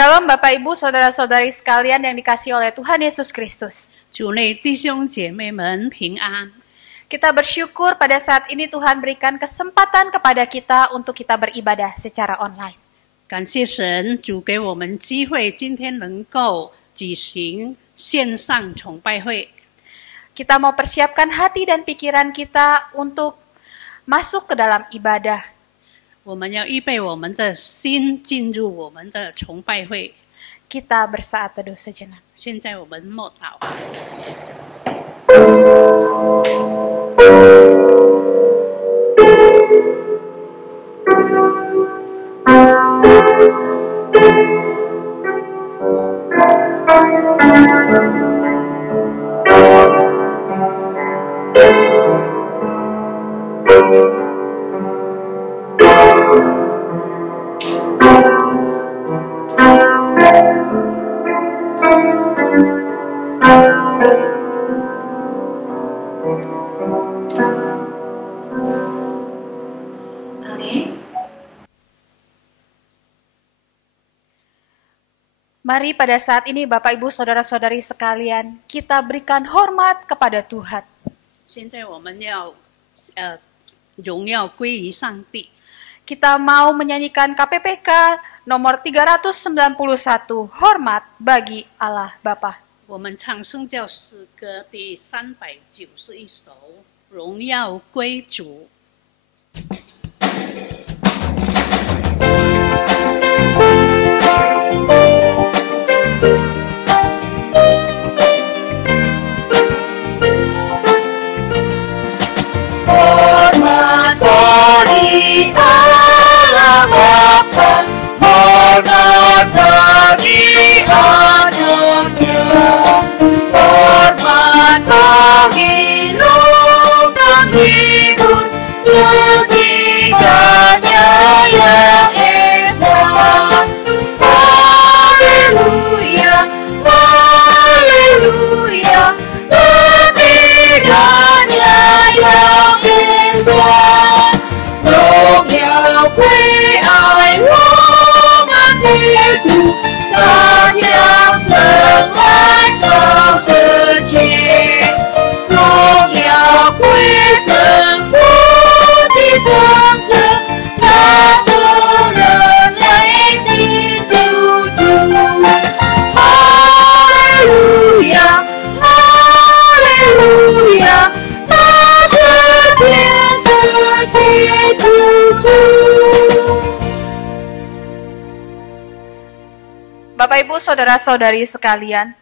Shalom Bapak Ibu, Saudara-saudari sekalian yang dikasihi oleh Tuhan Yesus Kristus. 主内弟兄姐妹们平安。 Kita bersyukur pada saat ini Tuhan berikan kesempatan kepada kita untuk kita beribadah secara online. 感谢神，主给我们机会，今天能够举行线上崇拜会。 Kita mau persiapkan hati dan pikiran kita untuk masuk ke dalam ibadah. 我们要预备我们的心进入我们的崇拜会。 Kita bersaat teduh sejenak. 现在我们默祷。 Mari pada saat ini Bapak Ibu Saudara-saudari sekalian, kita berikan hormat kepada Tuhan. 现在我们要荣耀归于上帝。 Kita mau menyanyikan KPPK nomor 391, Hormat bagi Allah Bapa. 我们唱圣教诗歌第391首，荣耀归主。 Bapak Ibu Saudara-saudari sekalian,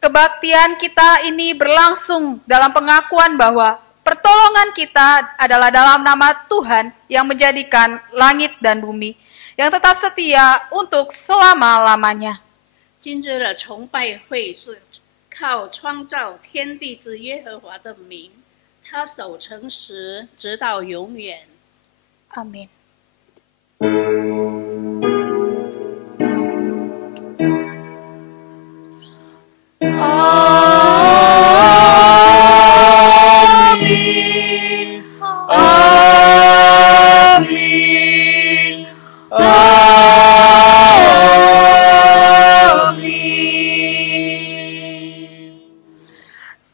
kebaktian kita ini berlangsung dalam pengakuan bahwa pertolongan kita adalah dalam nama Tuhan yang menjadikan langit dan bumi, yang tetap setia untuk selama-lamanya. 今日的崇拜会是靠创造天地之耶和华的名，他守诚实，直到永远。 Amin.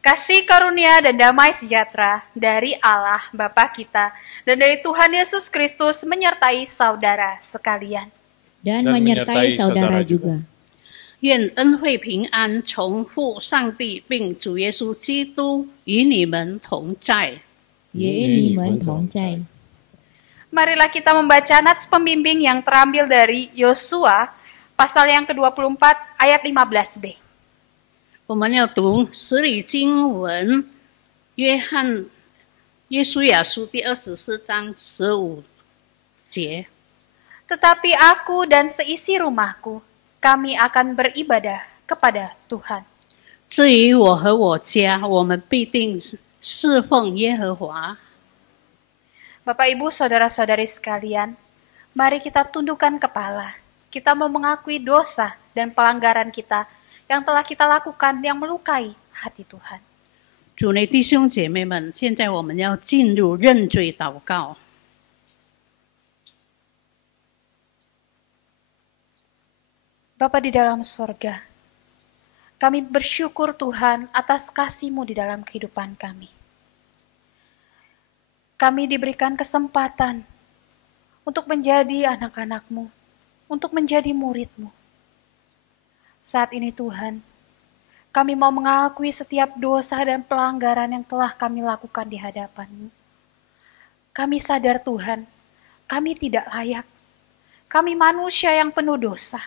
Kasih karunia dan damai sejahtera dari Allah Bapa kita dan dari Tuhan Yesus Kristus menyertai saudara sekalian. Dan menyertai saudara juga. 愿恩惠平安从父上帝并主耶稣基督与你们同在。 也与你们同在。 Marilah kita membaca nats pembimbing yang terambil dari Yosua pasal yang ke-24 ayat 15b. 我们要读十里经文，约书亚书第24章15节。 Tetapi aku dan seisi rumahku, kami akan beribadah kepada Tuhan. 至于我和我家，我们必定侍奉耶和华。 Bapak Ibu Saudara-saudari sekalian, mari kita tundukkan kepala. Kita mau mengakui dosa dan pelanggaran kita yang telah kita lakukan yang melukai hati Tuhan. 主内弟兄姐妹们，现在我们要进入认罪祷告。Bapa di dalam sorga, kami bersyukur Tuhan atas kasih-Mu di dalam kehidupan kami. Kami diberikan kesempatan untuk menjadi anak-anak-Mu, untuk menjadi murid-Mu. Saat ini Tuhan, kami mau mengakui setiap dosa dan pelanggaran yang telah kami lakukan di hadapan-Mu. Kami sadar Tuhan, kami tidak layak. Kami manusia yang penuh dosa.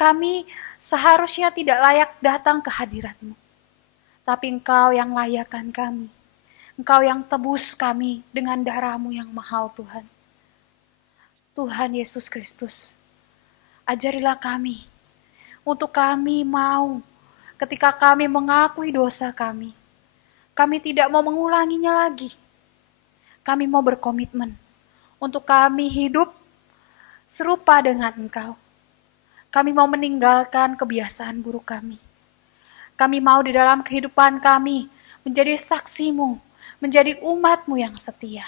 Kami seharusnya tidak layak datang ke hadirat-Mu. Tapi Engkau yang layakkan kami. Engkau yang tebus kami dengan darah-Mu yang mahal Tuhan. Tuhan Yesus Kristus, ajarilah kami untuk kami mau ketika kami mengakui dosa kami tidak mau mengulanginya lagi. Kami mau berkomitmen untuk kami hidup serupa dengan Engkau. Kami mau meninggalkan kebiasaan buruk kami. Kami mau di dalam kehidupan kami menjadi saksi-Mu, menjadi umat-Mu yang setia.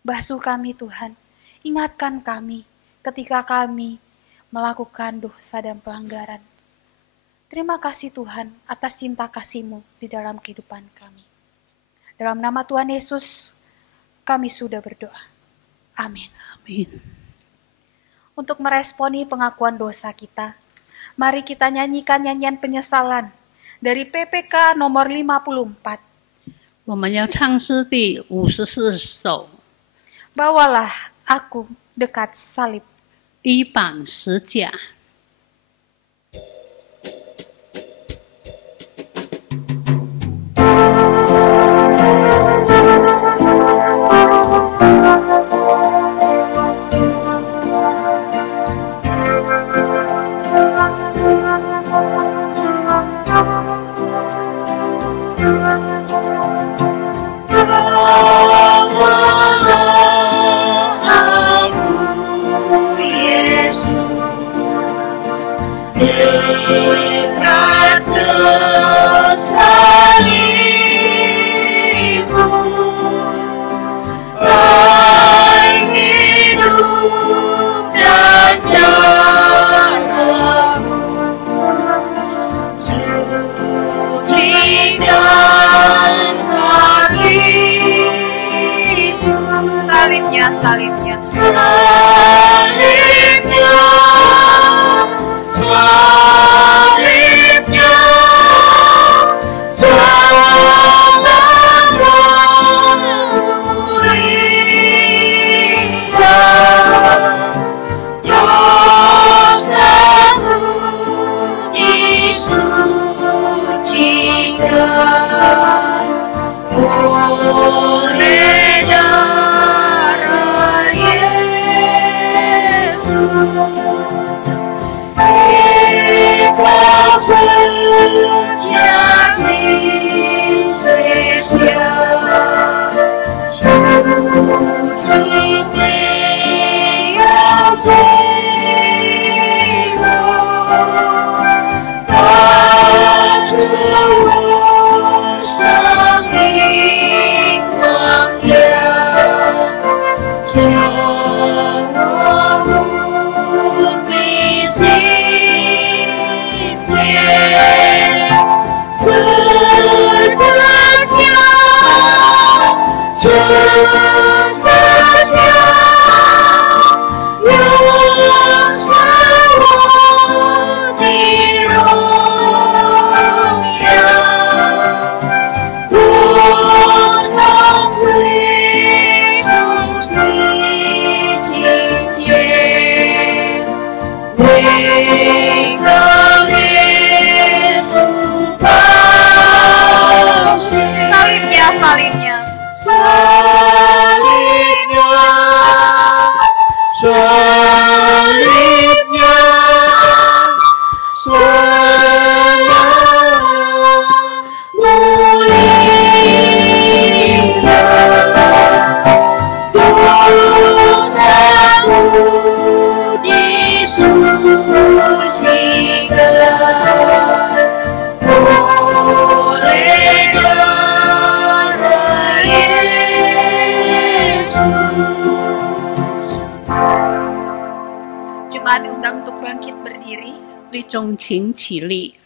Basuh kami Tuhan, ingatkan kami ketika kami melakukan dosa dan pelanggaran. Terima kasih Tuhan atas cinta kasih-Mu di dalam kehidupan kami. Dalam nama Tuhan Yesus, kami sudah berdoa. Amin. Amin. Untuk meresponi pengakuan dosa kita, mari kita nyanyikan nyanyian penyesalan dari PPK nomor 54. 我们要唱诗第54首， Bawalah aku dekat salib. 依绑十架。Salibnya. akan diundang untuk bangkit berdiri. 弟兄请起立。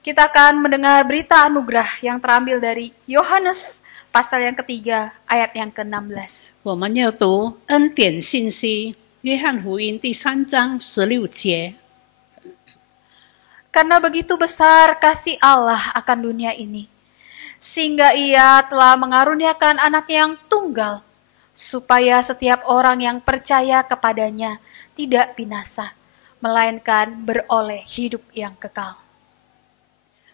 Kita akan mendengar berita anugerah yang terambil dari Yohanes pasal yang ketiga ayat yang ke-16. 我们要读恩典信息，约翰福音第3章16节。 Karena begitu besar kasih Allah akan dunia ini, sehingga Ia telah mengaruniakan anak yang tunggal, supaya setiap orang yang percaya kepadanya tidak binasa, melainkan beroleh hidup yang kekal.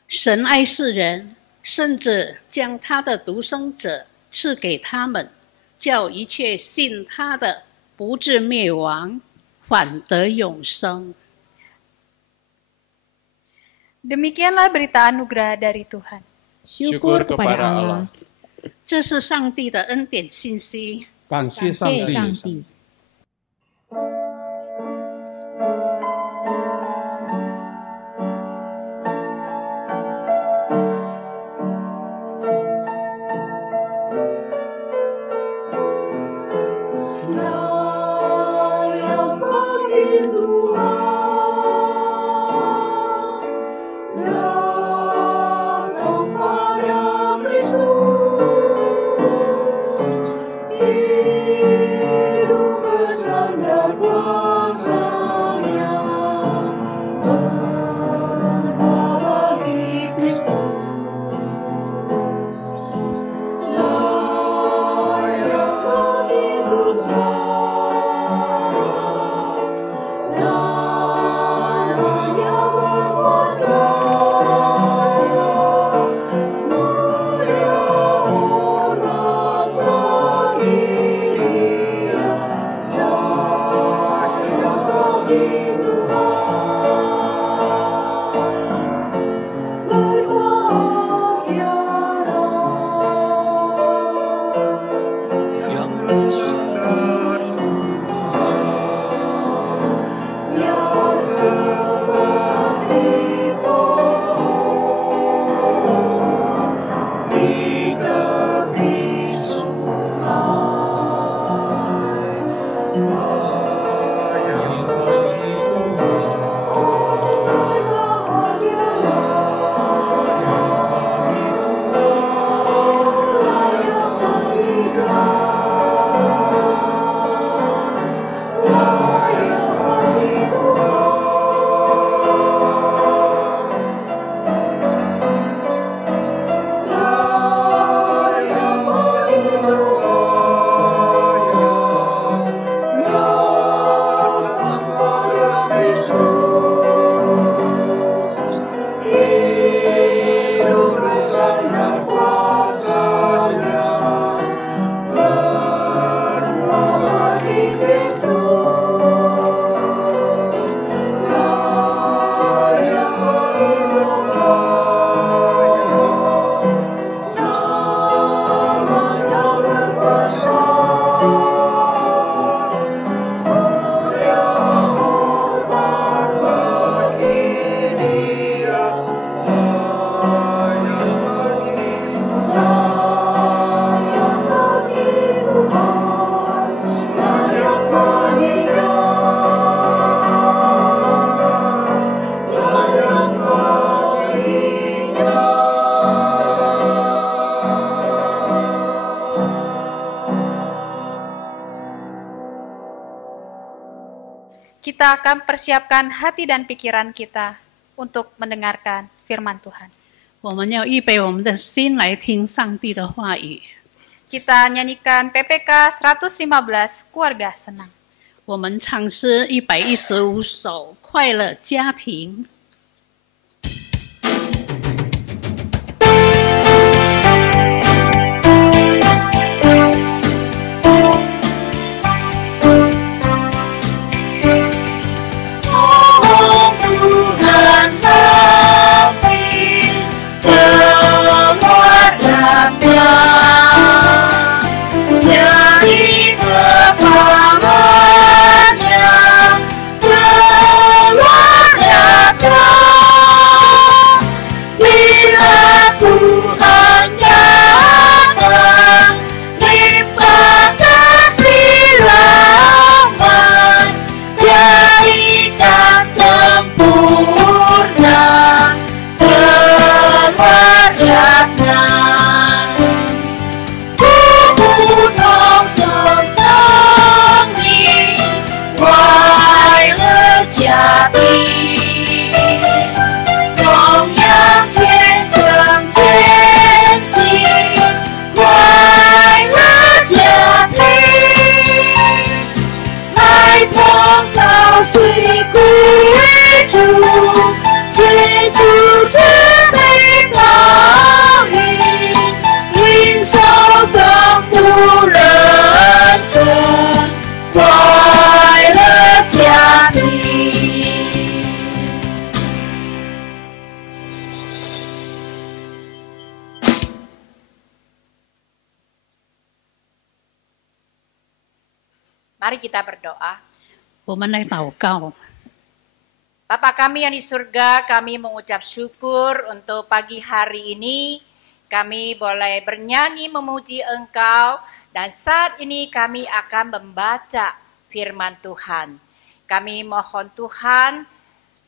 神爱世人，甚至将他的独生者赐给他们，叫一切信他的不至灭亡，反得永生。 Demikianlah berita anugerah dari Tuhan. Syukur kepada Allah. 这是上帝的恩典信息。感谢上感谢上帝。帝。Kita akan persiapkan hati dan pikiran kita untuk mendengarkan firman Tuhan. 我们要预备我们的心来听上帝的话语。 Kita nyanyikan PPK 115 Keluarga Senang. 我们唱诗115首《快乐家庭》。Keluarga Mari kita berdoa. 我们来祷告。 Bapa kami yang di surga, kami mengucap syukur untuk pagi hari ini. Kami boleh bernyanyi memuji Engkau, dan saat ini kami akan membaca firman Tuhan. Kami mohon Tuhan,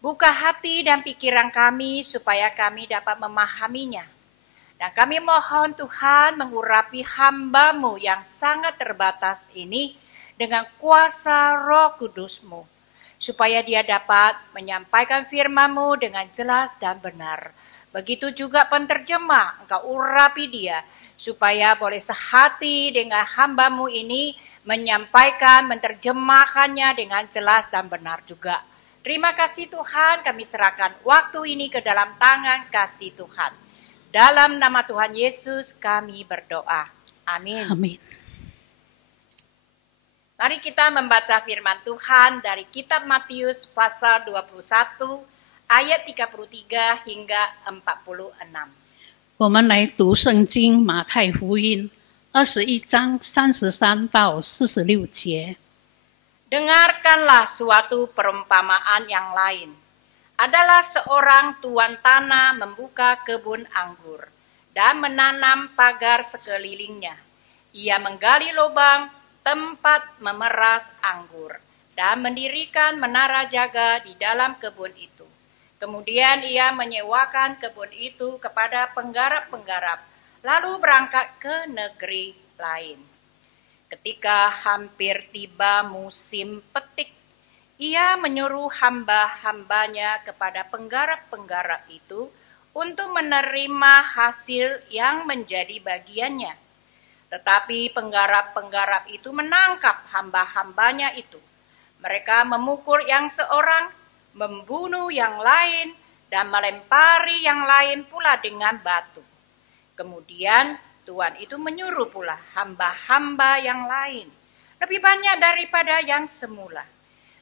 buka hati dan pikiran kami supaya kami dapat memahaminya. Dan kami mohon Tuhan mengurapi hamba-Mu yang sangat terbatas ini dengan kuasa Roh Kudus-Mu, supaya dia dapat menyampaikan firman-Mu dengan jelas dan benar. Begitu juga penterjemah, Engkau urapi dia, supaya boleh sehati dengan hamba-Mu ini menyampaikan, menerjemahkannya dengan jelas dan benar juga. Terima kasih Tuhan, kami serahkan waktu ini ke dalam tangan kasih Tuhan. Dalam nama Tuhan Yesus kami berdoa. Amin. Amin. Mari kita membaca firman Tuhan dari kitab Matius pasal 21 ayat 33 hingga 46. 我们来读圣经马太福音21章33到46节。 Dengarkanlah suatu perumpamaan yang lain. Adalah seorang tuan tanah membuka kebun anggur dan menanam pagar sekelilingnya. Ia menggali lubang tempat memeras anggur dan mendirikan menara jaga di dalam kebun itu. Kemudian ia menyewakan kebun itu kepada penggarap-penggarap, lalu berangkat ke negeri lain. Ketika hampir tiba musim petik, ia menyuruh hamba-hambanya kepada penggarap-penggarap itu untuk menerima hasil yang menjadi bagiannya. Tetapi penggarap-penggarap itu menangkap hamba-hambanya itu. Mereka memukul yang seorang, membunuh yang lain, dan melempari yang lain pula dengan batu. Kemudian Tuhan itu menyuruh pula hamba-hamba yang lain, lebih banyak daripada yang semula.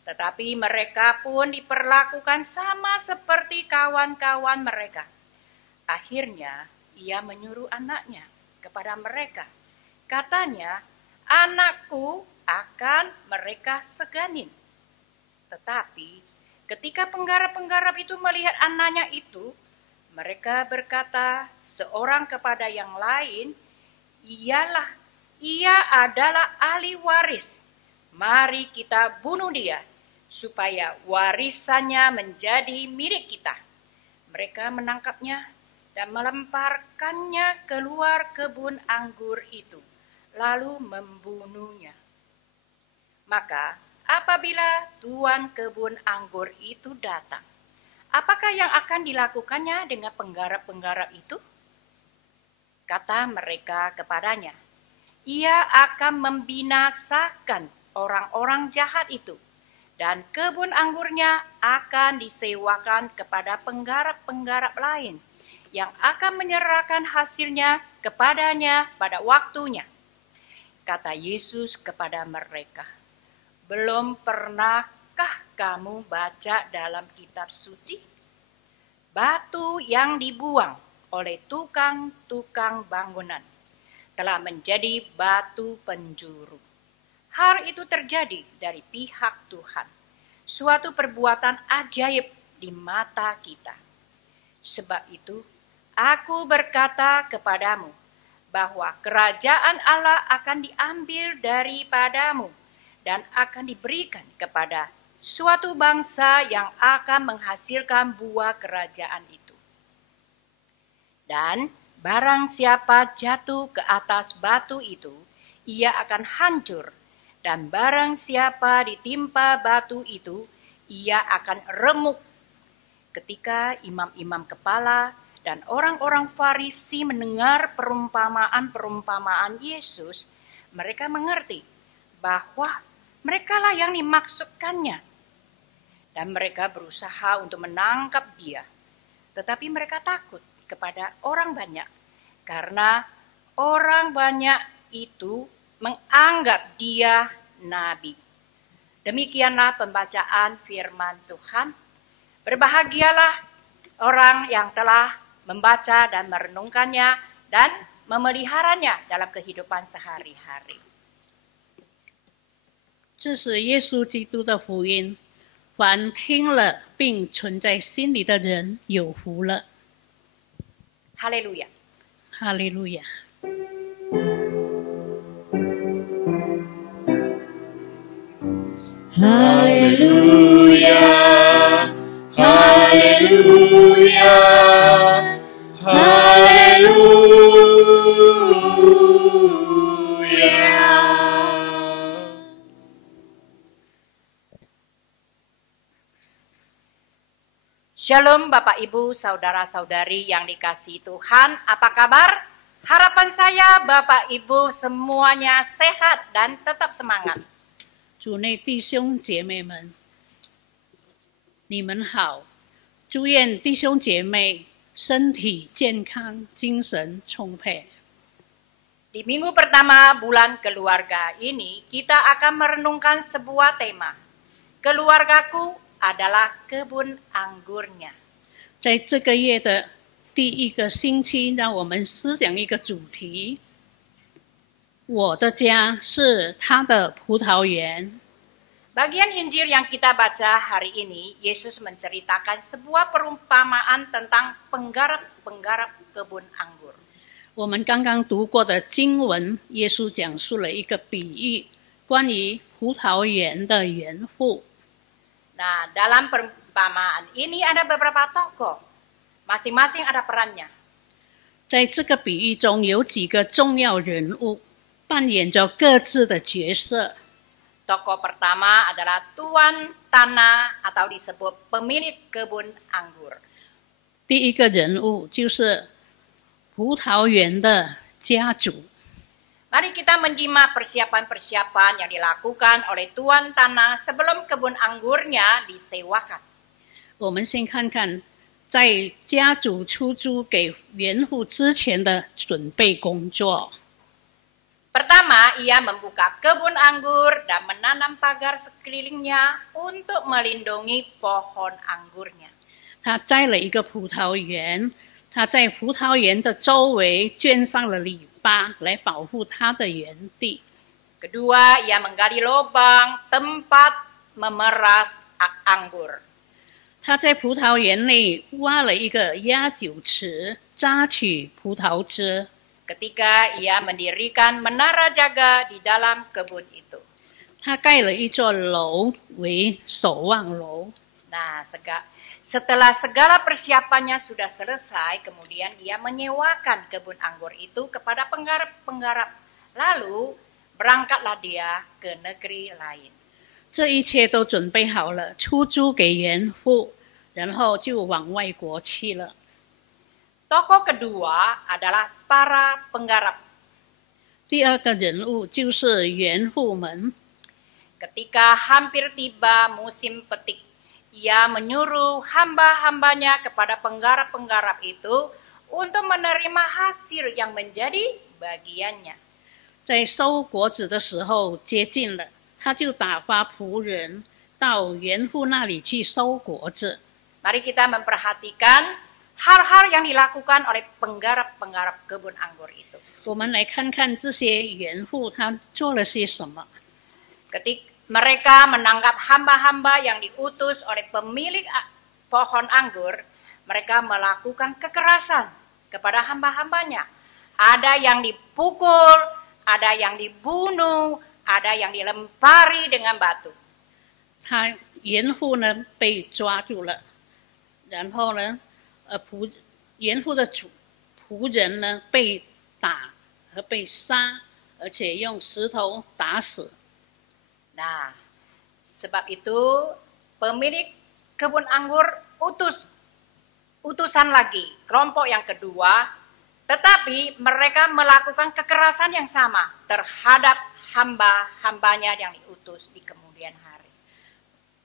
Tetapi mereka pun diperlakukan sama seperti kawan-kawan mereka. Akhirnya ia menyuruh anaknya kepada mereka. Katanya, anakku akan mereka seganin. Tetapi ketika penggarap-penggarap itu melihat anaknya itu, mereka berkata seorang kepada yang lain, ia adalah ahli waris. Mari kita bunuh dia, supaya warisannya menjadi milik kita. Mereka menangkapnya dan melemparkannya keluar kebun anggur itu, lalu membunuhnya. Maka apabila tuan kebun anggur itu datang, apakah yang akan dilakukannya dengan penggarap-penggarap itu? Kata mereka kepadanya, ia akan membinasakan orang-orang jahat itu, dan kebun anggurnya akan disewakan kepada penggarap-penggarap lain, yang akan menyerahkan hasilnya kepadanya pada waktunya. Kata Yesus kepada mereka, belum pernahkah kamu baca dalam kitab suci? Batu yang dibuang oleh tukang-tukang bangunan telah menjadi batu penjuru. Hal itu terjadi dari pihak Tuhan, suatu perbuatan ajaib di mata kita. Sebab itu, aku berkata kepadamu, bahwa kerajaan Allah akan diambil daripadamu dan akan diberikan kepada suatu bangsa yang akan menghasilkan buah kerajaan itu. Dan barang siapa jatuh ke atas batu itu, ia akan hancur. Dan barang siapa ditimpa batu itu, ia akan remuk. Ketika imam-imam kepala dan orang-orang Farisi mendengar perumpamaan-perumpamaan Yesus, mereka mengerti bahwa merekalah yang dimaksudkannya. Dan mereka berusaha untuk menangkap dia. Tetapi mereka takut kepada orang banyak, karena orang banyak itu menganggap dia nabi. Demikianlah pembacaan firman Tuhan. Berbahagialah orang yang telah membaca dan merenungkannya dan memeliharanya dalam kehidupan sehari-hari. 这是耶稣基督的福音，凡听了并存在心里的人有福了。哈利路亚！哈利路亚！哈利路亚，哈利路亚，哈利路亚。Shalom Bapak Ibu, Saudara-saudari yang dikasihi Tuhan, apa kabar? Harapan saya Bapak Ibu semuanya sehat dan tetap semangat. 主内弟兄姐妹们，你们好！祝愿弟兄姐妹身体健康，精神充沛。 Di minggu pertama bulan keluarga ini, kita akan merenungkan sebuah tema. Keluargaku adalah kebun anggurnya. 在这个月的第一个星期，让我们思想一个主题：我的家是他的葡萄园。 Bagian Injil yang kita baca hari ini, Yesus menceritakan sebuah perumpamaan tentang penggarap-penggarap kebun anggur. 我们刚刚读过的经文，耶稣讲述了一个比喻，关于葡萄园的园户。 Nah, dalam perumpamaan ini ada beberapa tokoh. Masing-masing ada perannya. 在这个比喻中，有几个重要人物扮演着各自的角色。 Tokoh pertama adalah tuan tanah atau disebut pemilik kebun anggur. 第一个人物就是葡萄园的家主。 Mari kita menyimak persiapan-persiapan yang dilakukan oleh tuan tanah sebelum kebun anggurnya disewakan. 我们先看看，在家主出租给园户之前的准备工作。 Pertama, ia membuka kebun anggur dan menanam pagar sekelilingnya untuk melindungi pohon anggurnya. 他栽了一个葡萄园，他在葡萄园的周围圈上了篱笆，来保护他的园地。 Kedua, ia menggali lubang tempat memeras anggur. 他在葡萄园内挖了一个压酒池，榨取葡萄汁。 Ketiga, ia mendirikan menara jaga di dalam kebun itu. 他盖了一座楼为守望楼。 Nah, setelah segala persiapannya sudah selesai, kemudian ia menyewakan kebun anggur itu kepada penggarap-penggarap. Lalu, berangkatlah dia ke negeri lain. 这一切都准备好了，出租给园户，然后就往外国去了。 Tokoh kedua adalah para penggarap. 第二个人物就是园户们。 Ketika hampir tiba musim petik, ia menyuruh hamba-hambanya kepada penggarap-penggarap itu untuk menerima hasil yang menjadi bagiannya. 在收果子的时候接近了，他就打发仆人到园户那里去收果子。 Mari kita memperhatikan hal-hal yang dilakukan oleh penggarap-penggarap kebun anggur itu. 我们来看看这些园户他做了些什么。 Ketika mereka menangkap hamba-hamba yang diutus oleh pemilik pohon anggur, mereka melakukan kekerasan kepada hamba-hambanya. Ada yang dipukul, ada yang dibunuh, ada yang dilempari dengan batu. 他园户呢被抓住了，然后呢，园户的仆人呢被打和被杀，而且用石头打死。 Nah, sebab itu pemilik kebun anggur utusan lagi, kelompok yang kedua, tetapi mereka melakukan kekerasan yang sama terhadap hamba-hambanya yang diutus di kemudian hari.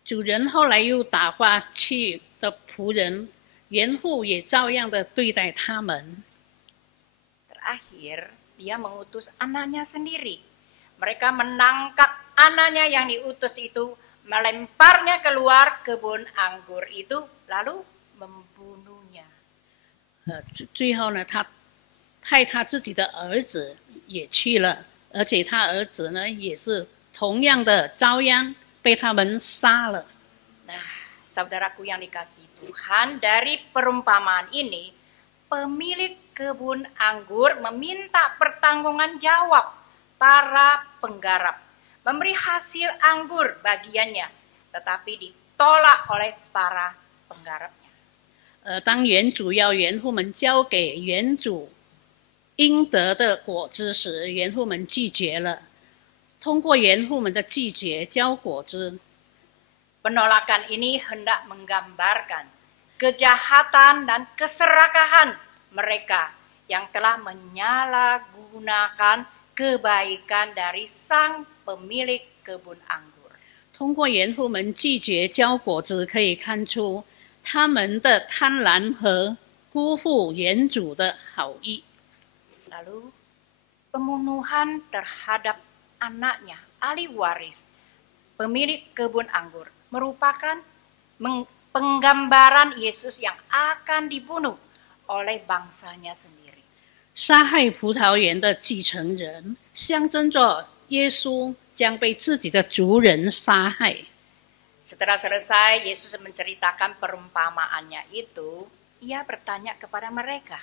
主人后来又打发去的仆人，园户也照样的对待他们。 Terakhir, dia mengutus anaknya sendiri. Mereka menangkap anaknya yang diutus itu, melemparnya keluar kebun anggur itu, lalu membunuhnya. 最后呢，他派他自己的儿子也去了，而且他儿子呢也是同样的遭殃，被他们杀了。 Nah, saudaraku yang dikasihi Tuhan, dari perumpamaan ini, pemilik kebun anggur meminta pertanggungan jawab para penggarap, memberi hasil anggur bagiannya, tetapi ditolak oleh para penggarapnya. 当园主要园户们交给园主应得的果子时，园户们拒绝了。通过园户们的拒绝交果子， Penolakan ini hendak menggambarkan kejahatan dan keserakahan mereka yang telah menyalahgunakan kebaikan dari sang pemilik kebun anggur. 通过园户们拒绝交果子，可以看出他们的贪婪和辜负园主的好意。 Lalu pembunuhan terhadap anaknya, ahli waris, pemilik kebun anggur, merupakan penggambaran Yesus yang akan dibunuh oleh bangsanya sendiri. 杀害葡萄园的继承人，象征着耶稣将被自己的族人杀害。 Setelah selesai Yesus menceritakan perumpamaannya itu, ia bertanya kepada mereka,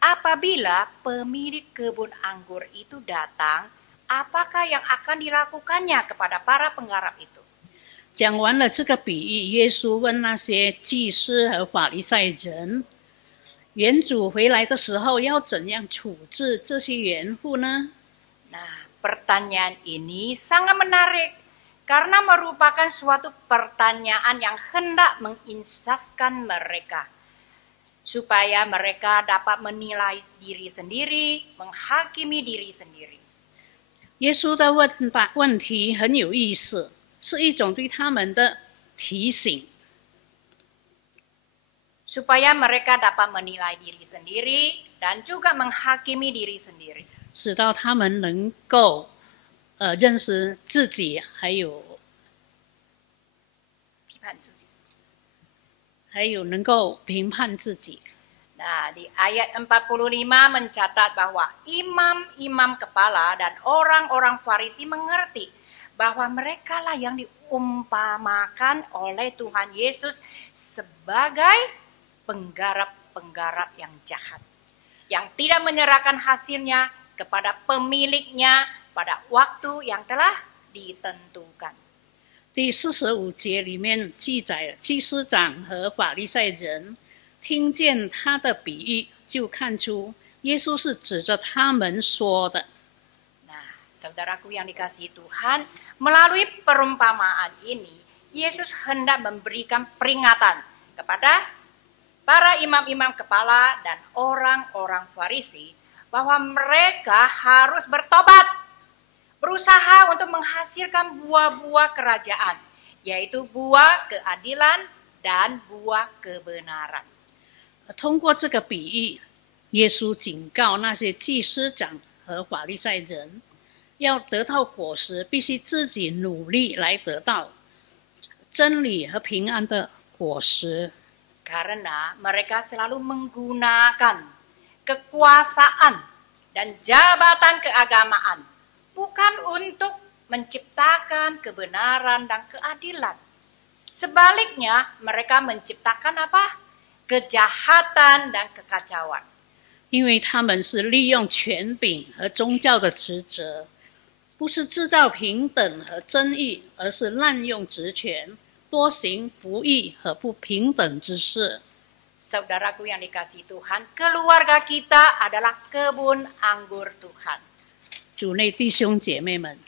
apabila pemilik kebun anggur itu datang, apakah yang akan dilakukannya kepada para penggarap itu? 讲完了这个比喻，耶稣问那些祭司和法利赛人，园主回来的时候要怎样处置这些园户呢？ Nah, pertanyaan ini sangat menarik karena merupakan suatu pertanyaan yang hendak menginsafkan mereka, supaya mereka dapat menilai diri sendiri, menghakimi diri sendiri. 耶稣的问题很有意思，是一种对他们的提醒， supaya mereka dapat menilai diri sendiri dan juga menghakimi diri sendiri. 使到他们能够认识自己，还有能够评判自己。 Nah, di ayat 45 mencatat bahwa imam-imam kepala dan orang-orang Farisi mengerti bahwa merekalah yang diumpamakan oleh Tuhan Yesus sebagai penggarap-penggarap yang jahat, yang tidak menyerahkan hasilnya kepada pemiliknya pada waktu yang telah ditentukan. 第45节里面记载了祭司长和法利赛人听见他的比喻，就看出耶稣是指着他们说的。 Nah, saudaraku yang dikasihi Tuhan, melalui perumpamaan ini, Yesus hendak memberikan peringatan kepada para imam-imam kepala dan orang-orang Farisi bahwa mereka harus bertobat, berusaha untuk menghasilkan buah-buah kerajaan, yaitu buah keadilan dan buah kebenaran. 通过这个比喻，耶稣警告那些祭司长和法利赛人，要得到果实，必须自己努力来得到真理和平安的果实。 Karena mereka selalu menggunakan kekuasaan dan jabatan keagamaan bukan untuk menciptakan kebenaran dan keadilan. Sebaliknya, mereka menciptakan apa? Kejahatan dan kekacauan. 因为他们是利用权柄和宗教的职责，不是制造平等和正义，而是滥用职权，多行不义和不平等之事。 Saudaraku yang dikasihi Tuhan, keluarga kita adalah kebun anggur Tuhan. 主内弟兄姐妹们，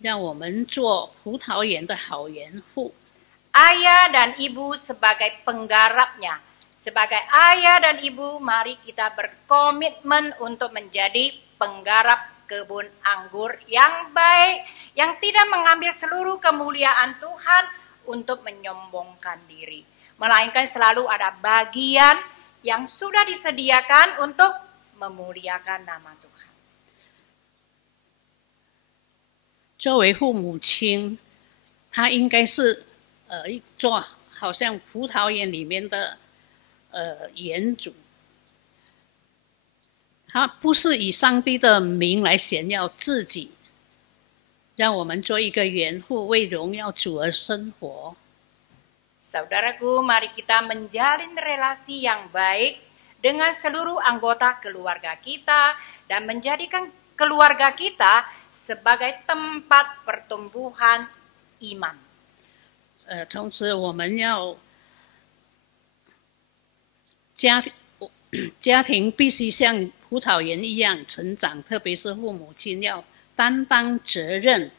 让我们做葡萄园的好园户。 Ayah dan ibu sebagai penggarapnya, sebagai ayah dan ibu, mari kita berkomitmen untuk menjadi penggarap kebun anggur yang baik, yang tidak mengambil seluruh kemuliaan Tuhan untuk menyombongkan diri, melainkan selalu ada bagian yang sudah disediakan untuk memuliakan nama Tuhan. 作为父母亲，他应该是做好像葡萄园里面的园主，他不是以上帝的名来显耀自己，让我们做一个园户，为荣耀主而生活。 Saudaraku, mari kita menjalin relasi yang baik dengan seluruh anggota keluarga kita dan menjadikan keluarga kita sebagai tempat pertumbuhan iman. 同时我们要家庭必须像葡萄园一样成长，特别是父母亲要担当责任。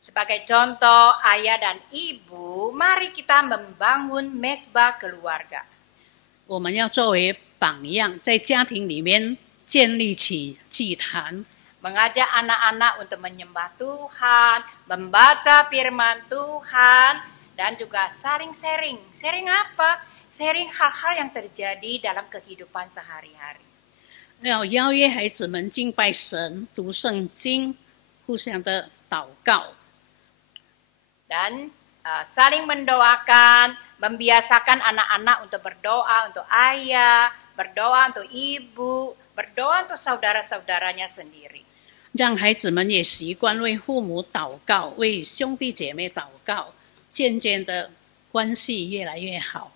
Sebagai contoh, ayah dan ibu, mari kita membangun mesbah keluarga. 我们要作为榜样，在家庭里面建立起祭坛， Mengajak anak-anak untuk menyembah Tuhan, membaca firman Tuhan, dan juga saling sharing. Sharing apa? Sharing hal-hal yang terjadi dalam kehidupan sehari-hari. 要邀约孩子们敬拜神、读圣经，互相的祷告。 Dan saling mendoakan, membiasakan anak-anak untuk berdoa untuk ayah, berdoa untuk ibu, berdoa untuk saudara-saudaranya sendiri. 让孩子们也习惯为父母祷告，为兄弟姐妹祷告，渐渐的关系越来越好。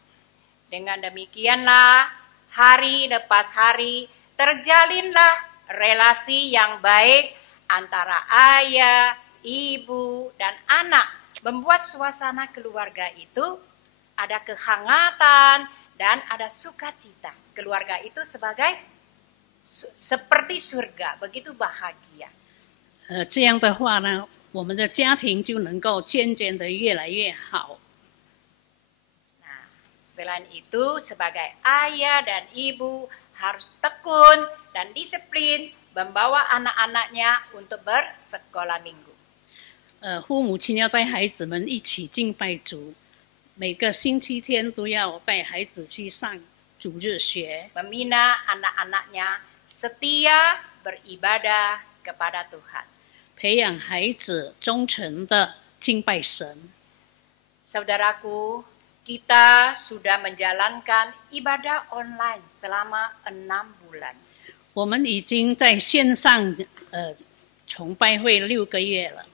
Dengan demikianlah, hari lepas hari terjalinlah relasi yang baik antara ayah, ibu, dan anak. Membuat suasana keluarga itu ada kehangatan dan ada sukacita. Keluarga itu seperti surga, begitu bahagia. 这样的话呢，我们的家庭就能够渐渐的越来越好。 Nah, selain itu, sebagai ayah dan ibu harus tekun dan disiplin membawa anak-anaknya untuk bersekolah minggu. 父母亲要带孩子们一起敬拜主，每个星期天都要带孩子去上主日学。 Membina anak-anaknya setia beribadah kepada Tuhan. 培养孩子忠诚的敬拜神。 Saudaraku, kita sudah menjalankan ibadah online selama 6 bulan. 我们已经在线上崇拜会6个月了。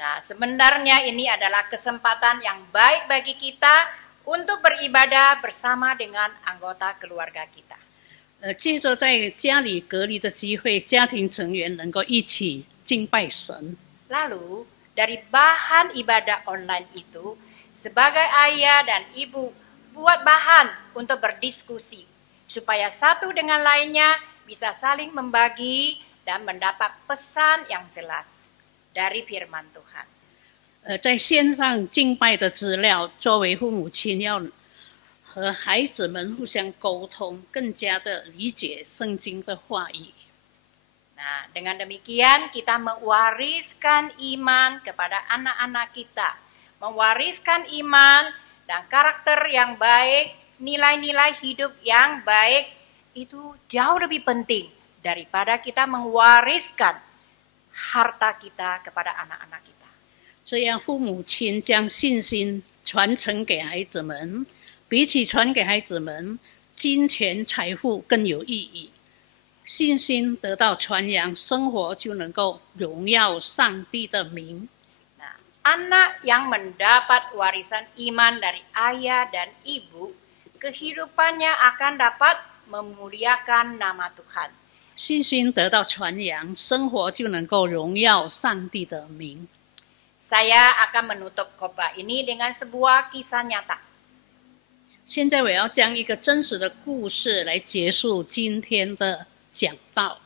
Nah, sebenarnya ini adalah kesempatan yang baik bagi kita untuk beribadah bersama dengan anggota keluarga kita. 借着在家里隔离的机会，家庭成员能够一起敬拜神。 Lalu, dari bahan ibadah online itu, sebagai ayah dan ibu buat bahan untuk berdiskusi, supaya satu dengan lainnya bisa saling membagi dan mendapat pesan yang jelas dari firman Tuhan. 在线上敬拜的资料，作为父母亲要和孩子们互相沟通，更加的理解圣经的话语。 Nah, dengan demikian kita mewariskan iman kepada anak-anak kita. Mewariskan iman dan karakter yang baik, nilai-nilai hidup yang baik, itu jauh lebih penting daripada kita mewariskan harta kita kepada anak-anak kita. 这样，父母亲将信心传承给孩子们，比起传给孩子们金钱财富更有意义。信心得到传扬，生活就能够荣耀上帝的名。 Nah, anak yang mendapat warisan iman dari ayah dan ibu, kehidupannya akan dapat memuliakan nama Tuhan. 信心得到传扬，生活就能够荣耀上帝的名。 Saya akan menutup khotbah ini dengan sebuah kisah nyata. 现在我要将一个真实的故事来结束今天的讲道。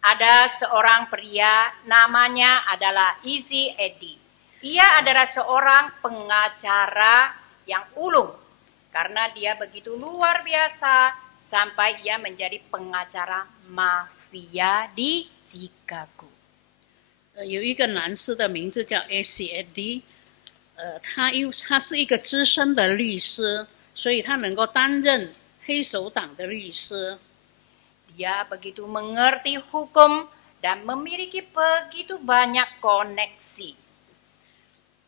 Ada seorang pria, namanya adalah Izzy Eddy. Ia adalah seorang pengacara yang ulung karena dia begitu luar biasa sampai ia menjadi pengacara mafia di Chicago. 有一个男士的名字叫 A.C.A.D， 他是一个资深的律师，所以他能够担任黑手党的律师。 Dia begitu mengerti hukum dan memiliki begitu banyak koneksi.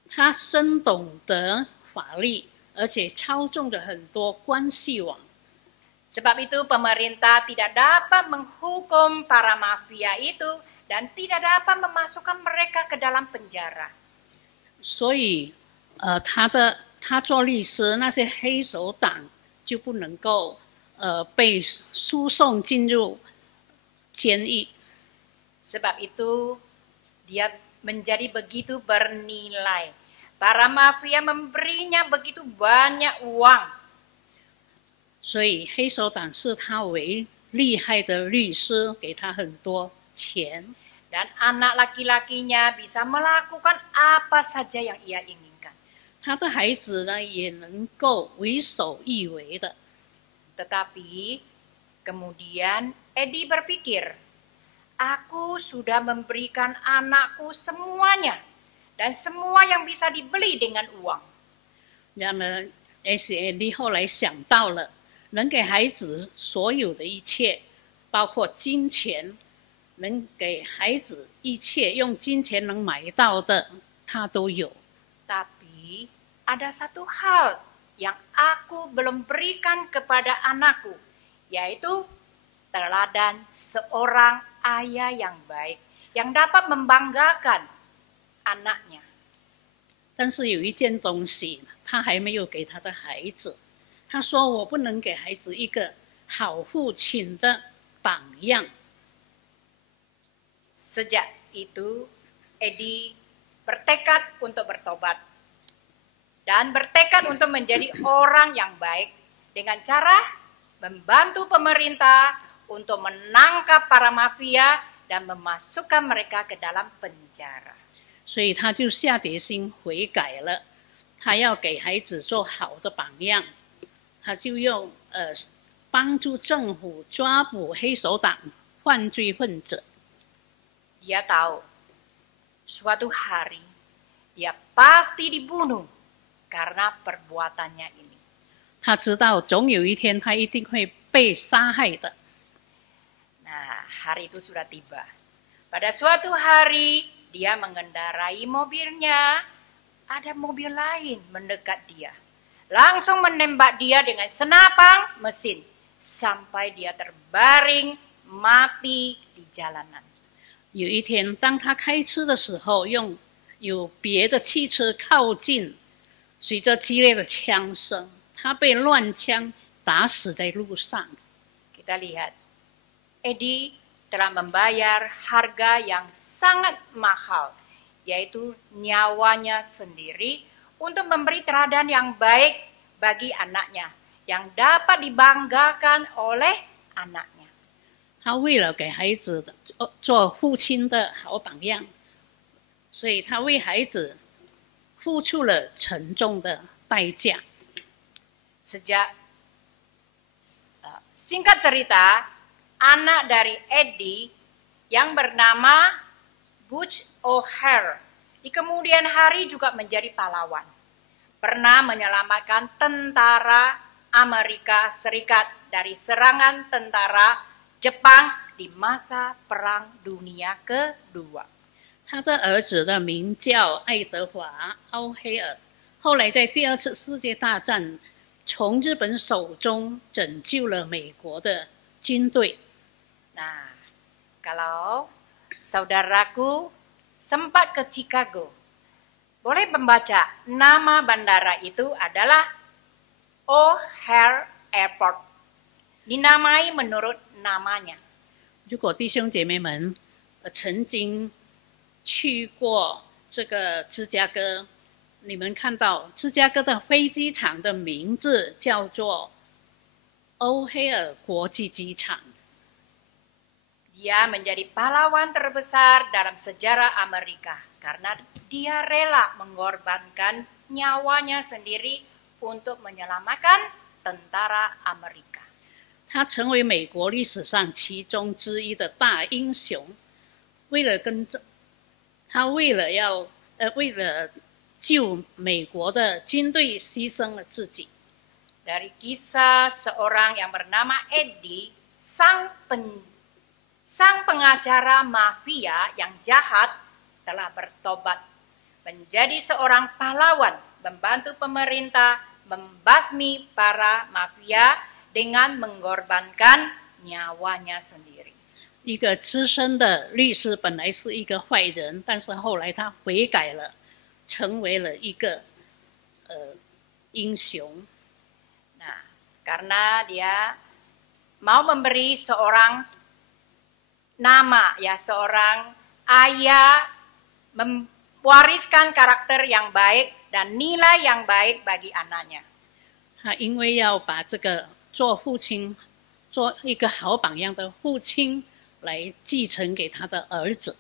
他深懂得法律，而且操纵着很多关系网。 Sebab itu pemerintah tidak dapat menghukum para mafia itu dan tidak dapat memasukkan mereka ke dalam penjara. 所以，他做律师，那些黑手党就不能够被输送进入监狱。 Sebab itu, dia menjadi begitu bernilai. Para mafia memberinya begitu banyak uang. 所以黑手党视他为厉害的律师，给他很多钱。 Dan anak laki-lakinya bisa melakukan apa saja yang ia inginkan. 他的孩子呢，也能够为所欲为的。 Tetapi kemudian Edi berpikir, aku sudah memberikan anakku semuanya dan semua yang bisa dibeli dengan uang. 然而 ，S.A.D 后来想到了，能给孩子所有的一切，包括金钱，能给孩子一切用金钱能买到的，他都有。 Tapi ada satu hal yang aku belum berikan kepada anakku, yaitu teladan seorang ayah yang baik, yang dapat membanggakan anaknya. 但是有一件东西，他还没有给他的孩子。他说：“我不能给孩子一个好父亲的榜样。” Sejak itu, Edi bertekad untuk bertobat dan bertekad untuk menjadi orang yang baik dengan cara membantu pemerintah untuk menangkap para mafia dan memasukkan mereka ke dalam penjara. 所以他就下决心悔改了，他要给孩子做好的榜样，他就用帮助政府抓捕黑手党犯罪分子。 Dia tahu suatu hari dia pasti dibunuh karena perbuatannya ini. 他知道总有一天他一定会被杀害的。 Nah, hari itu sudah tiba. Pada suatu hari dia mengendarai mobilnya, ada mobil lain mendekat dia. Langsung menembak dia dengan senapan mesin sampai dia terbaring mati di jalanan. 有一天，当他开车的时候，有别的汽车靠近，随着激烈的枪声，他被乱枪打死在路上。 Kita lihat, Edi telah membayar harga yang sangat mahal, yaitu nyawanya sendiri untuk memberi teladan yang baik bagi anaknya, yang dapat dibanggakan oleh anaknya. 他为了给孩子做父亲的好榜样，所以他为孩子付出了沉重的代价。 Singkat cerita, anak dari Edi yang bernama Butch O'Hare di kemudian hari juga menjadi pahlawan. Pernah menyelamatkan tentara Amerika Serikat dari serangan tentara Jepang di masa Perang Dunia Kedua. 他的儿子的名叫爱德华·奥黑尔，后来在第二次世界大战从日本手中拯救了美国的军队。 Nah, kalau saudaraku sempat ke Chicago, boleh membaca nama bandara itu adalah O'Hare Airport. Dinamai menurut namanya. 如果弟兄姐妹们曾经去过这个芝加哥，你们看到芝加哥的飞机场的名字叫做欧黑尔国际机场。 Dia menjadi pahlawan terbesar dalam sejarah Amerika karena dia rela mengorbankan nyawanya sendiri untuk menyelamatkan tentara Amerika. 他成为美国历史上其中之一的大英雄，为了救美国的军队牺牲了自己。 Dari kisah seorang yang bernama Edi, sang pengacara mafia yang jahat telah bertobat menjadi seorang pahlawan, membantu pemerintah membasmi para mafia dengan mengorbankan nyawanya sendiri. 一个资深的律师本来是一个坏人，但是后来他悔改了，成为了一个英雄。 Nah, karena dia mau memberi seorang nama, ya, seorang ayah, mewariskan karakter yang baik dan nilai yang baik bagi anaknya. 他因为要把这个做父亲，做一个好榜样的父亲来继承给他的儿子。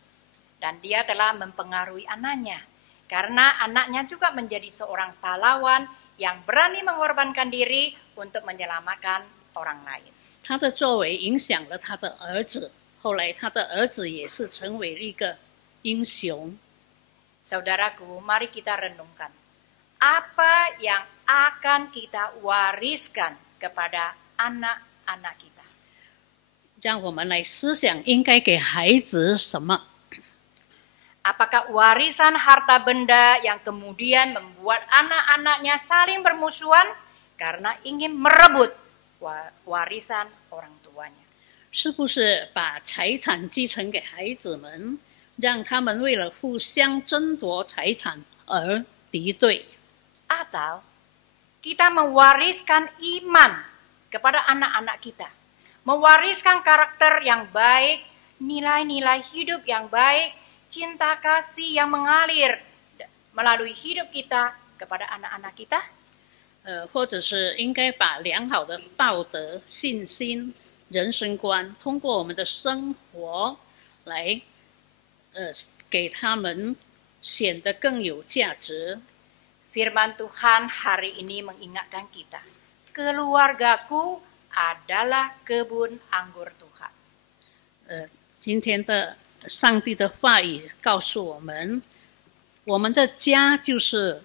Dan dia telah mempengaruhi anaknya. Karena anaknya juga menjadi seorang pahlawan yang berani mengorbankan diri untuk menyelamatkan orang lain. 他的作为影响了他的儿子，后来他的儿子也是成为一个英雄。 Saudaraku, mari kita renungkan. Apa yang akan kita wariskan kepada anak-anak kita? 让我们来思想，应该给孩子什么？ Apakah warisan harta benda yang kemudian membuat anak-anaknya saling bermusuhan karena ingin merebut warisan orang tuanya? 是不是把财产继承给孩子们，让他们为了互相争夺财产而敌对？ Atau kita mewariskan iman kepada anak-anak kita, mewariskan karakter yang baik, nilai-nilai hidup yang baik, cinta kasih yang mengalir melalui hidup kita kepada anak-anak kita? 或者是应该把良好的道德、信心、人生观，通过我们的生活来，给他们显得更有价值。 Firman Tuhan hari ini mengingatkan kita, keluargaku adalah kebun anggur Tuhan. 今天的上帝的话语告诉我们，我们的家就是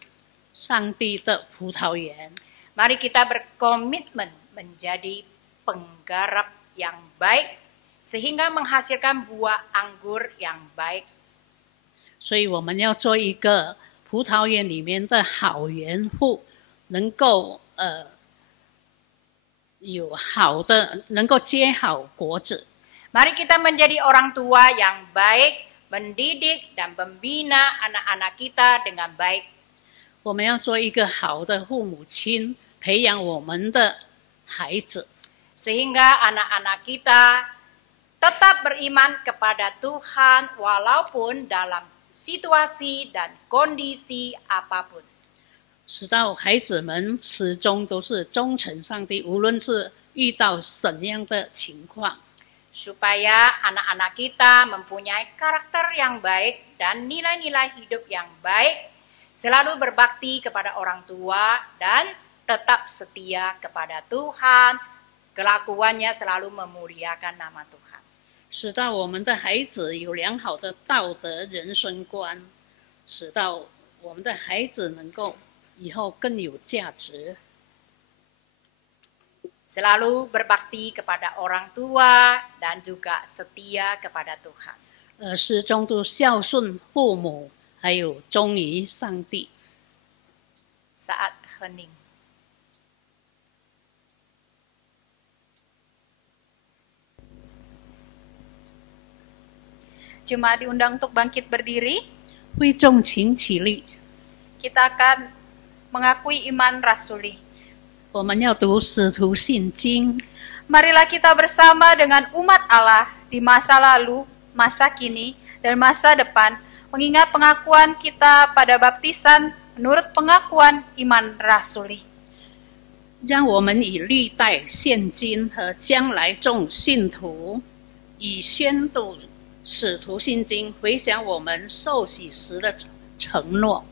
上帝的葡萄园。 Mari kita berkomitmen menjadi penggarap yang baik, sehingga menghasilkan buah anggur yang baik. 所以我们要做一个葡萄园里面的好园户，能够有好的，能够结好果子。 Mari kita menjadi orang tua yang baik, mendidik dan membina anak-anak kita dengan baik. 我们要做一个好的父母亲，培养我们的孩子， Sehingga anak-anak kita tetap beriman kepada Tuhan walaupun dalam situasi dan kondisi apapun. 使到孩子们始终都是忠诚上帝，无论是遇到怎样的情况。 Supaya anak-anak kita mempunyai karakter yang baik dan nilai-nilai hidup yang baik, selalu berbakti kepada orang tua dan tetap setia kepada Tuhan, kelakuannya selalu memuliakan nama Tuhan. 使到我们的孩子有良好的道德人生观，使到我们的孩子能够以后更有价值。 Selalu berbakti kepada orang tua dan juga setia kepada Tuhan. 始终都孝顺父母，还有忠于上帝。 Saat hening. Jemaat diundang untuk bangkit berdiri. 会众请起立， Kita akan mengakui iman rasuli. 我们要读使徒信经。 Marilah kita bersama dengan umat Allah di masa lalu, masa kini, dan masa depan, mengingat pengakuan kita pada baptisan menurut pengakuan iman rasuli. 让我们以历代、现今和将来众信徒，以宣读使徒信经，回想我们受洗时的承诺。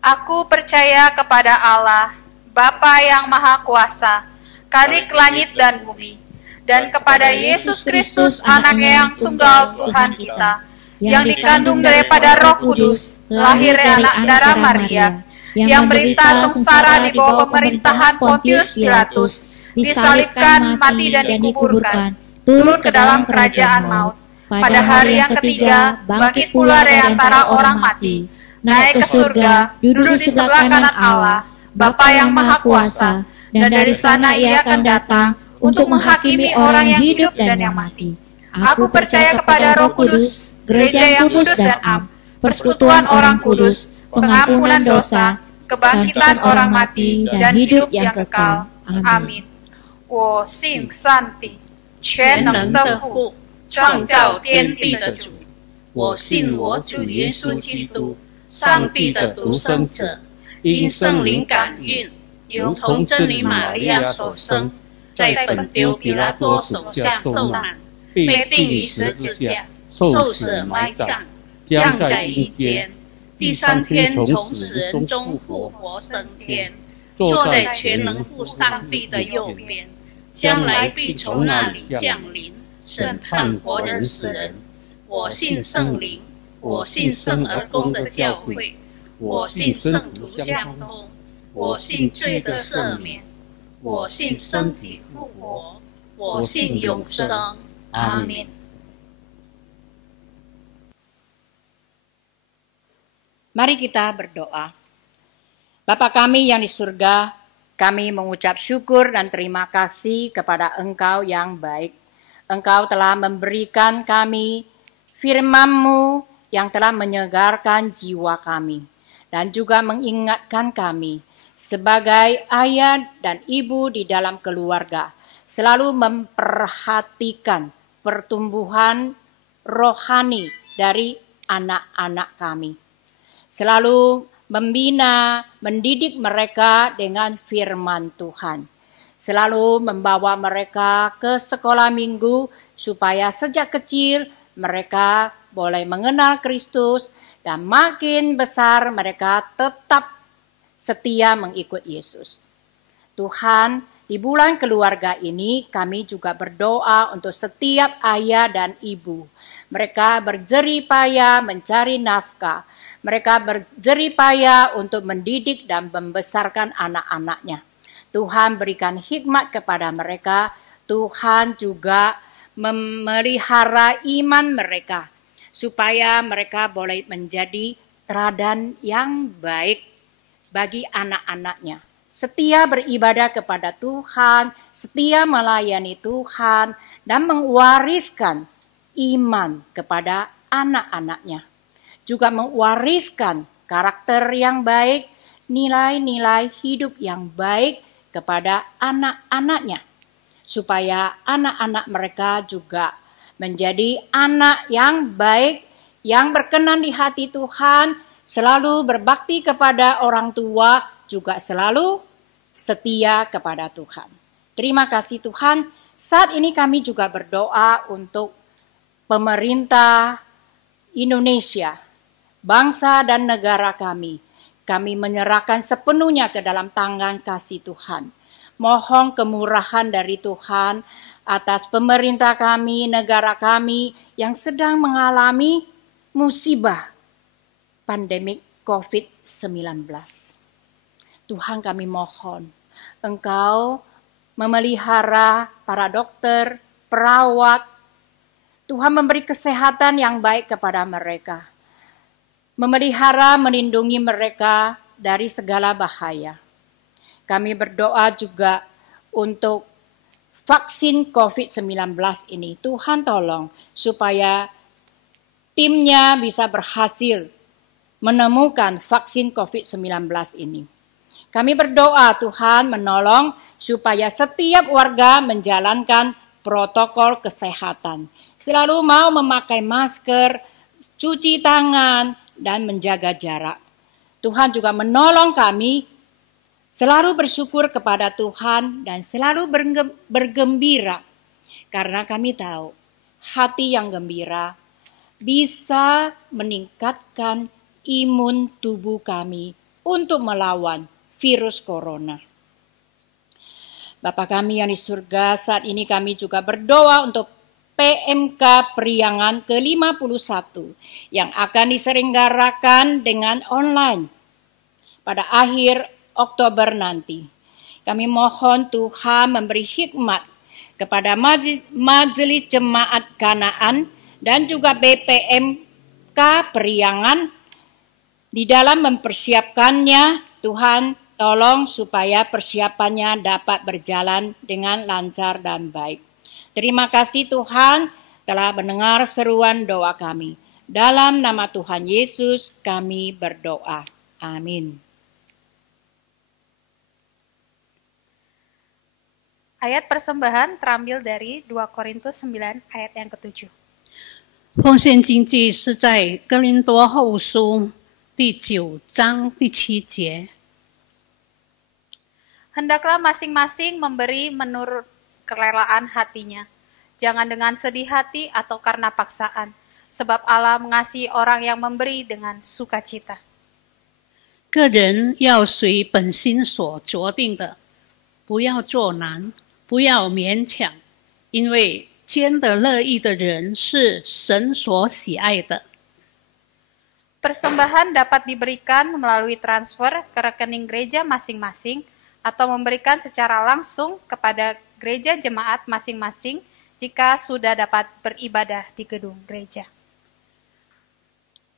Aku percaya kepada Allah, Bapa yang Maha Kuasa, Kalik langit dan bumi, dan kepada Yesus Kristus, Anaknya yang tunggal Tuhan kita, yang dikandung daripada Roh Kudus, lahir dari anak darah Maria, yang menderita sengsara di bawah pemerintahan Pontius Pilatus, disalibkan, mati dan dikuburkan, turun ke dalam kerajaan maut. Pada hari yang ketiga, bangkit pula dari antara orang mati, naik ke surga, duduk di sebelah kanan Allah, Bapa yang Maha Kuasa, dan dari sana ia akan datang untuk menghakimi orang yang hidup dan yang mati. Aku percaya kepada Roh Kudus, gereja yang kudus dan am, persekutuan orang kudus, pengampunan dosa, kebangkitan orang mati, dan hidup yang kekal. Amin. 我信上帝，全能的父，创造天地的主。我信我主耶稣基督，上帝的独生者，因圣灵感孕，由童真女玛利亚所生，在本丢彼拉多手下受难，被钉于十字架，受死埋葬，降在阴间，第三天从死人中复活升天，坐在全能父上帝的右边，将来必从那里降临，审判活人死人。我信圣灵，我信圣而公的教会，我信圣徒相通，我信罪的赦免，我信身体复活，我信永生。阿们。Mari kita berdoa. Bapa kami yang di surga, kami mengucap syukur dan terima kasih kepada Engkau yang baik. Engkau telah memberikan kami firman-Mu yang telah menyegarkan jiwa kami dan juga mengingatkan kami sebagai ayah dan ibu di dalam keluarga selalu memperhatikan pertumbuhan rohani dari anak-anak kami. Selalu membina, mendidik mereka dengan firman Tuhan. Selalu membawa mereka ke sekolah minggu supaya sejak kecil mereka boleh mengenal Kristus dan makin besar mereka tetap setia mengikut Yesus. Tuhan, di bulan keluarga ini kami juga berdoa untuk setiap ayah dan ibu. Mereka berjerih payah mencari nafkah. Mereka berjerih payah untuk mendidik dan membesarkan anak-anaknya. Tuhan berikan hikmat kepada mereka. Tuhan juga memelihara iman mereka supaya mereka boleh menjadi teladan yang baik bagi anak-anaknya. Setia beribadah kepada Tuhan, setia melayani Tuhan, dan mewariskan iman kepada anak-anaknya. Juga mewariskan karakter yang baik, nilai-nilai hidup yang baik kepada anak-anaknya. Supaya anak-anak mereka juga menjadi anak yang baik, yang berkenan di hati Tuhan, selalu berbakti kepada orang tua, juga selalu setia kepada Tuhan. Terima kasih Tuhan. Saat ini kami juga berdoa untuk pemerintah Indonesia, bangsa dan negara kami. Kami menyerahkan sepenuhnya ke dalam tangan kasih Tuhan. Mohon kemurahan dari Tuhan atas pemerintah kami, negara kami yang sedang mengalami musibah pandemik COVID-19. Tuhan kami mohon, Engkau memelihara para dokter, perawat. Tuhan memberi kesehatan yang baik kepada mereka. Memelihara, melindungi mereka dari segala bahaya. Kami berdoa juga untuk vaksin COVID-19 ini. Tuhan tolong supaya timnya bisa berhasil menemukan vaksin COVID-19 ini. Kami berdoa Tuhan menolong supaya setiap warga menjalankan protokol kesehatan. Selalu mau memakai masker, cuci tangan, dan menjaga jarak. Tuhan juga menolong kami selalu bersyukur kepada Tuhan dan selalu bergembira. Karena kami tahu hati yang gembira bisa meningkatkan imun tubuh kami untuk melawan virus corona. Bapa kami yang di surga, saat ini kami juga berdoa untuk PMK Priangan ke-51 yang akan diselenggarakan dengan online pada akhir Oktober nanti. Kami mohon Tuhan memberi hikmat kepada Majelis Jemaat Kanaan dan juga BPMK Priangan di dalam mempersiapkannya. Tuhan tolong supaya persiapannya dapat berjalan dengan lancar dan baik. Terima kasih Tuhan telah mendengar seruan doa kami. Dalam nama Tuhan Yesus kami berdoa. Amin. Ayat persembahan terambil dari 2 Korintus 9 ayat yang ke-7. 奉献经济是在哥林多后书第9章第7节。 Hendaklah masing-masing memberi menurut kerelaan hatinya, jangan dengan sedih hati atau karena paksaan, sebab Allah mengasihi orang yang memberi dengan sukacita. 个人要随本心所决定的，不要作难，不要勉强，因为捐得乐意的人是神所喜爱的。 Persembahan dapat diberikan melalui transfer ke rekening gereja masing-masing atau memberikan secara langsung kepada gereja jemaat masing-masing jika sudah dapat beribadah di gedung gereja.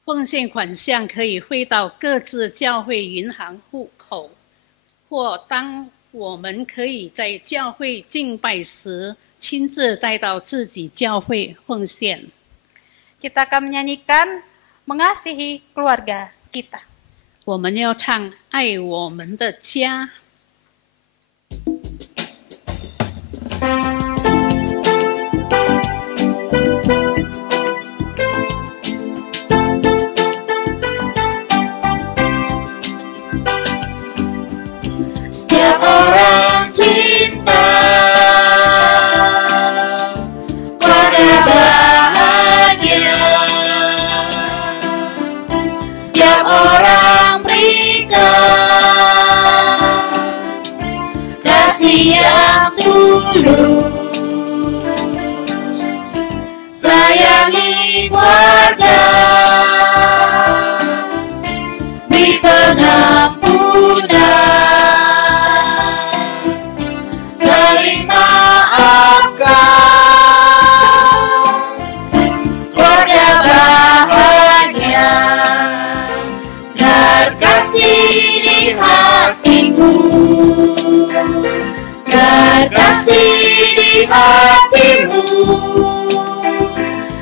奉献款项可以汇到各自教会银行户口，或当我们可以在教会敬拜时，亲自带到自己教会奉献。 Kita akan menyanyikan mengasihi keluarga kita. 我们要唱爱我们的家。 Setiap orang cinta keluarga bahagia. Setiap orang berikan kasih yang tulus, sayangi keluarga, beri pengampunan, saling maafkan, keluarga bahagia, biar kasih di hatimu, biar kasih di hatimu,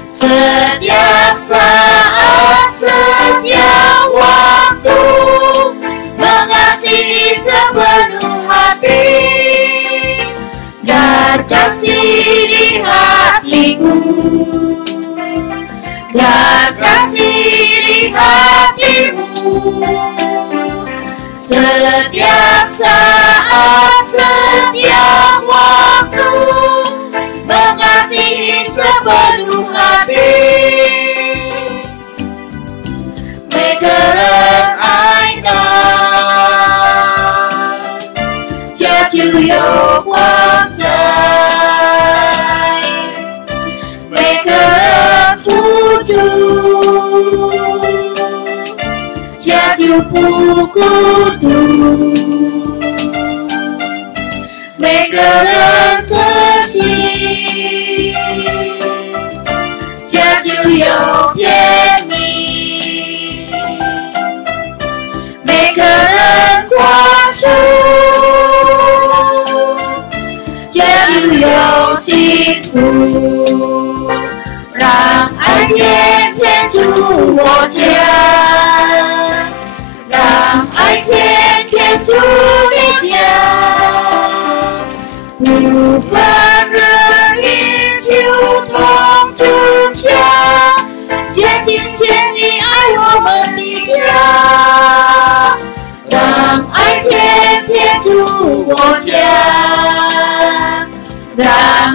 setiap saat, setiap waktu, mengasihi sepenuh hati, biar kasih di hatimu, biar kasih di hatimu, setiap saat, setiap waktu, mengasihi sepenuh hati. Megeren ainan, chia chiu yêu quang trai, Megeren phu chu, chia chiu pu cu tu, Megeren珍惜，家就有甜蜜，每个人关注，家就有幸福，让爱天天住我家，让爱天天住你家。不分日夜就同真相，全心全意爱我们的家，让爱天天住我家，让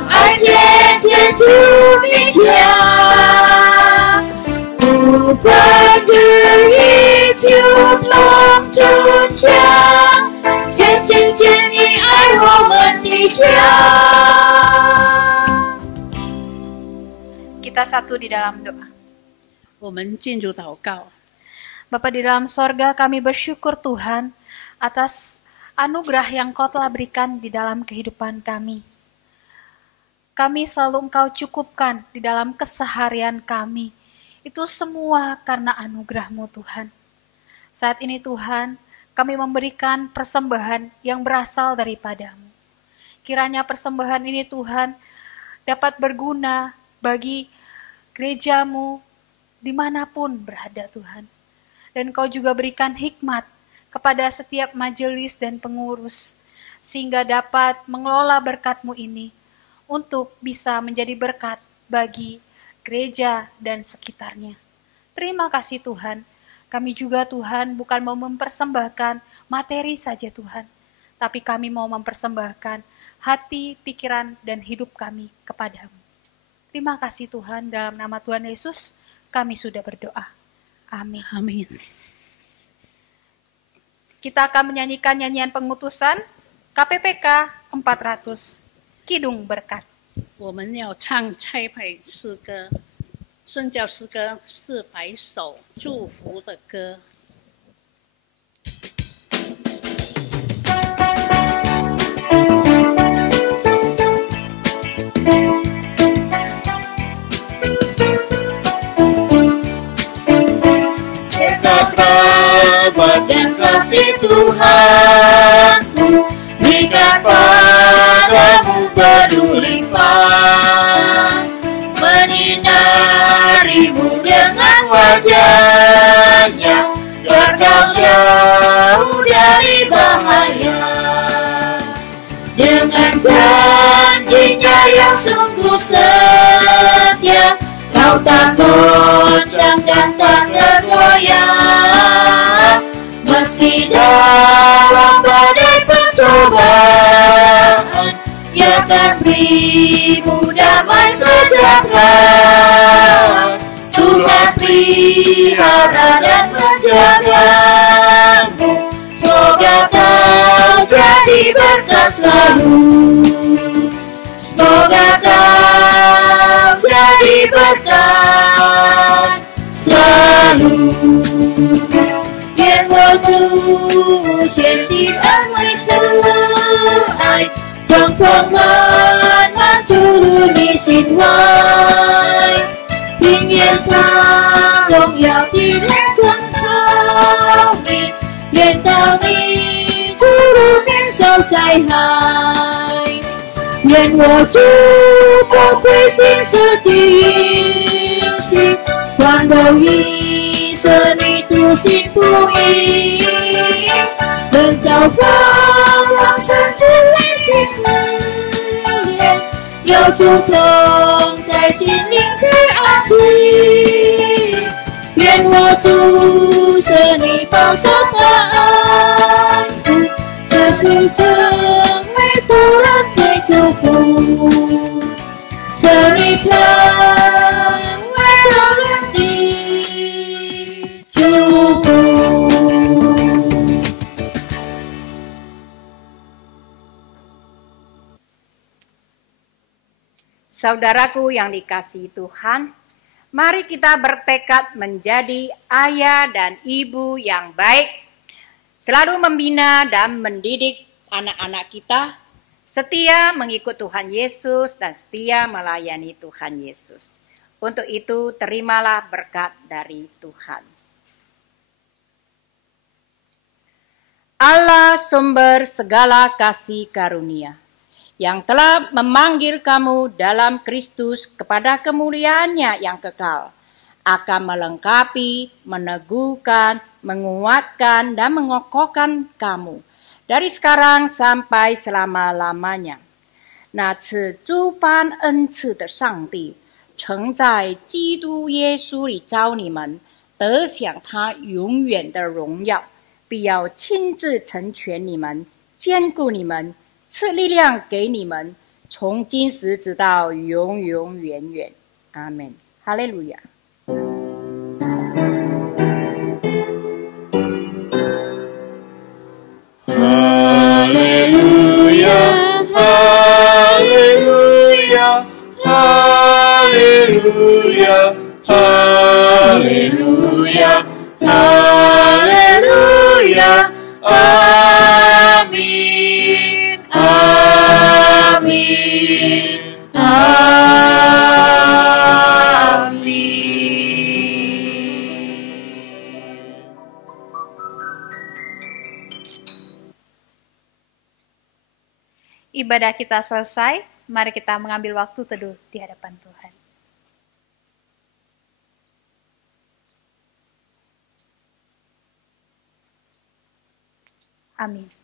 爱天天住你家，不分日夜就同真相，全心全意爱我们的家。 Kita satu di dalam doa. 我们进入祷告。 Bapa di dalam sorga, kami bersyukur Tuhan atas anugerah yang Kau telah berikan di dalam kehidupan kami. Kami selalu Engkau cukupkan di dalam keseharian kami. Itu semua karena anugerah-Mu Tuhan. Saat ini Tuhan, kami memberikan persembahan yang berasal daripada-Mu. Kiranya persembahan ini Tuhan dapat berguna bagi gerejamu dimanapun berada Tuhan. Dan Kau juga berikan hikmat kepada setiap majelis dan pengurus, sehingga dapat mengelola berkat-Mu ini untuk bisa menjadi berkat bagi gereja dan sekitarnya. Terima kasih Tuhan. Kami juga Tuhan bukan mau mempersembahkan materi saja Tuhan, tapi kami mau mempersembahkan hati, pikiran, dan hidup kami kepadamu. Terima kasih Tuhan, dalam nama Tuhan Yesus kami sudah berdoa. Amin. Amin. Kita akan menyanyikan nyanyian pengutusan KPPK 400, Kidung Berkat. 我们要唱差派诗歌，圣教诗歌400首祝福的歌。Rahmat dan kasih Tuhanku berikan padamu berlimpah, menyinarimu dengan wajahnya, agar kau jauh dari bahaya. Dengan janjinya yang sungguh setia, kau tak goncang dan tak tergoyah, meski dalam badai pencobaan, Ia akan berimu damai sejahtera. Tuhan pelihara dan menjagamu, semoga kau jadi berkat selalu. Semoga kau jadi berkat selalu. 愿我主显的安慰慈爱，丰丰满满注入你心怀，平愿他荣耀的脸光照你，愿到你注入免受灾害。愿我主宝贵心色的允许，光柔一生你独行不移，能照风浪山之类尽之脸，有主同在心灵的安息。愿我主舍你保守和安抚，这是真为仆人的祝福，这里成为仆人的祝福。Saudaraku yang dikasihi Tuhan, mari kita bertekad menjadi ayah dan ibu yang baik, selalu membina dan mendidik anak-anak kita, setia mengikut Tuhan Yesus dan setia melayani Tuhan Yesus. Untuk itu, terimalah berkat dari Tuhan. Allah sumber segala kasih karunia, yang telah memanggil kamu dalam Kristus kepada kemuliaannya yang kekal, akan melengkapi, meneguhkan, menguatkan, dan mengokohkan kamu dari sekarang sampai selama-lamanya. 那赐诸般恩赐的上帝，曾在基督耶稣里召你们，得享他永远的荣耀，必要亲自成全你们，坚固你们，赐力量给你们，从今时直到永永远远。阿门。哈利路亚。哈利路亚，哈利路亚，哈利路亚，哈利路亚，哈利路亚，阿门，阿门，阿门。Ibadah kita selesai, mari kita mengambil waktu teduh di hadapan Tuhan. Amin.